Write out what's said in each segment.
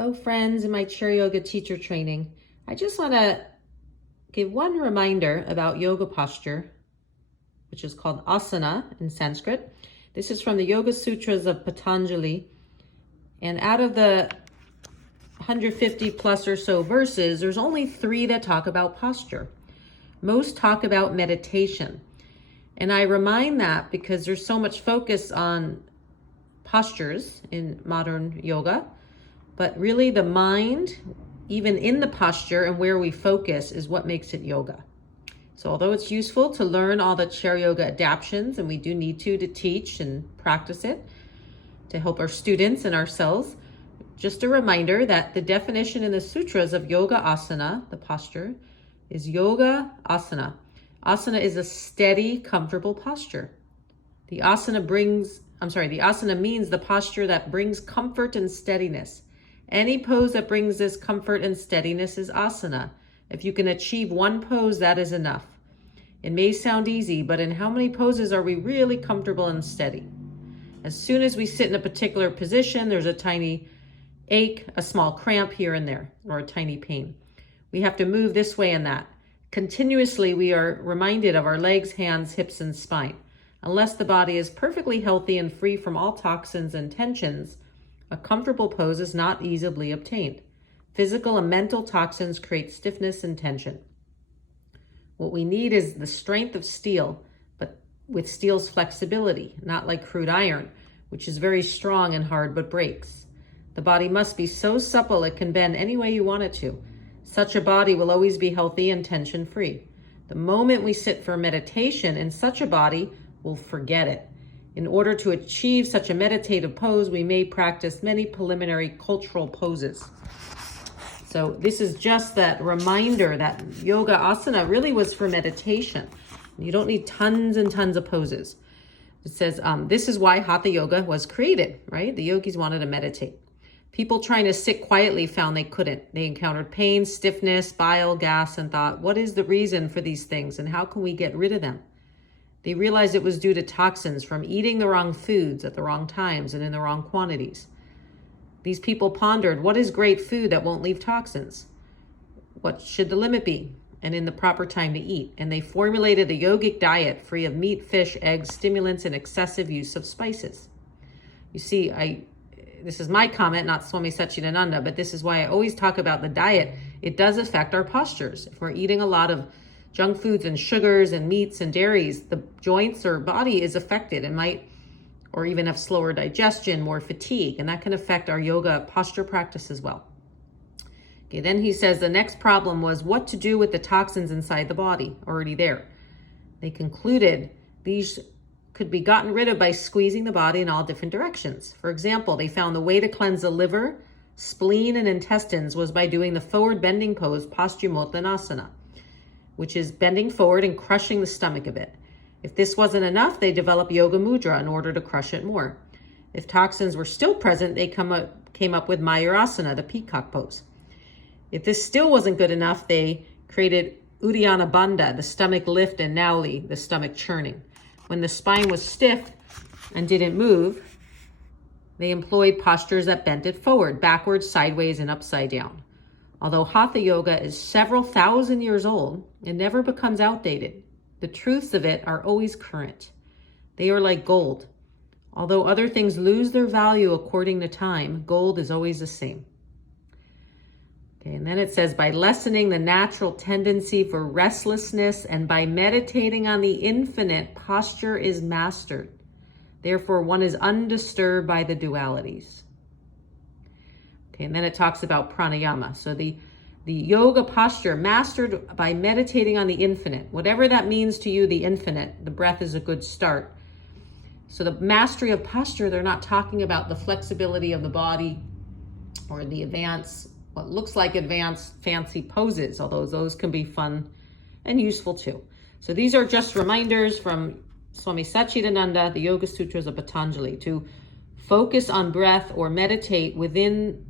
Hello friends in my chair yoga teacher training. I just want to give one reminder about yoga posture, which is called asana in Sanskrit. This is from the Yoga Sutras of Patanjali. And out of the 150 plus or so verses, there's only 3 that talk about posture. Most talk about meditation. And I remind that because there's so much focus on postures in modern yoga. But really the mind, even in the posture and where we focus, is what makes it yoga. So although it's useful to learn all the chair yoga adaptations, and we do need to teach and practice it to help our students and ourselves, just a reminder that the definition in the sutras of yoga asana, the posture, is yoga asana. Asana is a steady, comfortable posture. The asana means the posture that brings comfort and steadiness. Any pose that brings this comfort and steadiness is asana. If you can achieve one pose, that is enough. It may sound easy, but in how many poses are we really comfortable and steady? As soon as we sit in a particular position, there's a tiny ache, a small cramp here and there, or a tiny pain. We have to move this way and that. Continuously, we are reminded of our legs, hands, hips, and spine. Unless the body is perfectly healthy and free from all toxins and tensions, a comfortable pose is not easily obtained. Physical and mental toxins create stiffness and tension. What we need is the strength of steel, but with steel's flexibility, not like crude iron, which is very strong and hard but breaks. The body must be so supple it can bend any way you want it to. Such a body will always be healthy and tension-free. The moment we sit for meditation in such a body, we'll forget it. In order to achieve such a meditative pose, we may practice many preliminary cultural poses. So this is just that reminder that yoga asana really was for meditation. You don't need tons and tons of poses. It says, this is why Hatha yoga was created, right? The yogis wanted to meditate. People trying to sit quietly found they couldn't. They encountered pain, stiffness, bile, gas, and thought, what is the reason for these things and how can we get rid of them? They realized it was due to toxins from eating the wrong foods at the wrong times and in the wrong quantities. These people pondered, what is great food that won't leave toxins? What should the limit be? And in the proper time to eat. And they formulated a yogic diet free of meat, fish, eggs, stimulants, and excessive use of spices. You see, this is my comment, not Swami Satchidananda, but this is why I always talk about the diet. It does affect our postures. If we're eating a lot of junk foods and sugars and meats and dairies, the joints or body is affected and might, or even have slower digestion, more fatigue, and that can affect our yoga posture practice as well. Okay, then he says the next problem was what to do with the toxins inside the body, already there. They concluded these could be gotten rid of by squeezing the body in all different directions. For example, they found the way to cleanse the liver, spleen, and intestines was by doing the forward bending pose, Paschimottanasana, which is bending forward and crushing the stomach a bit. If this wasn't enough, they developed Yoga Mudra in order to crush it more. If toxins were still present, they came up with Mayurasana, the peacock pose. If this still wasn't good enough, they created Uddiyana Bandha, the stomach lift, and Nauli, the stomach churning. When the spine was stiff and didn't move, they employed postures that bent it forward, backwards, sideways, and upside down. Although Hatha yoga is several thousand years old, it never becomes outdated. The truths of it are always current. They are like gold. Although other things lose their value according to time, gold is always the same. Okay, and then it says, by lessening the natural tendency for restlessness and by meditating on the infinite, posture is mastered. Therefore, one is undisturbed by the dualities. Okay, and then it talks about pranayama. So the yoga posture mastered by meditating on the infinite. Whatever that means to you, the infinite, the breath is a good start. So the mastery of posture, they're not talking about the flexibility of the body or the what looks like advanced fancy poses, although those can be fun and useful too. So these are just reminders from Swami Satchidananda, the Yoga Sutras of Patanjali, to focus on breath or meditate within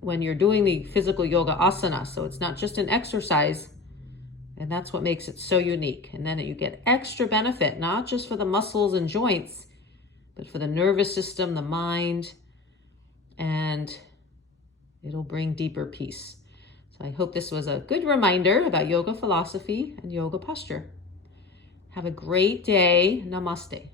when you're doing the physical yoga asana. So it's not just an exercise, and that's what makes it so unique. And then you get extra benefit, not just for the muscles and joints, but for the nervous system, the mind, and It'll bring deeper peace. So I hope this was a good reminder about yoga philosophy and yoga posture. Have a great day. Namaste.